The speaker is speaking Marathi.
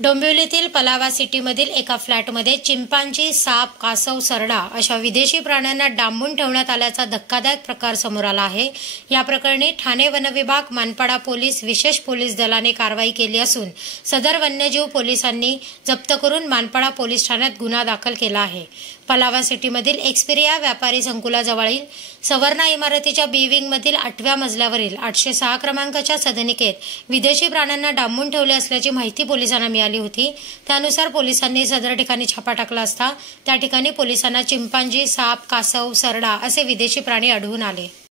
डोंबिवलीतील पलावा सिटीमधील एका फ्लॅटमध्ये चिंपांजी, साप, कासव, सरडा अशा विदेशी प्राण्यांना डांबून ठेवण्यात आल्याचा धक्कादायक प्रकार समोर आला आहे। या प्रकरणी ठाणे वनविभाग, मानपाडा पोलीस, विशेष पोलीस दलाने कारवाई केली असून सदर वन्यजीव पोलिसांनी जप्त करून मानपाडा पोलीस ठाण्यात गुन्हा दाखल केला आहे। पलावा सिटीमधील एक्सपेरिया व्यापारी संकुलाजवळील सवर्णा इमारतीच्या बी विंगमधील 8व्या मजल्यावरील 806 क्रमांकाच्या सदनिकेत विदेशी प्राण्यांना डांबून ठेवले असल्याची माहिती पोलिसांना मिळाली होती। त्यानुसार पोलिसांनी सदर ठिकाणी छापा टाकला असता त्या ठिकाणी पोलिसांना चिंपांजी, साप, कासव, सरडा असे विदेशी प्राणी आढळून आले।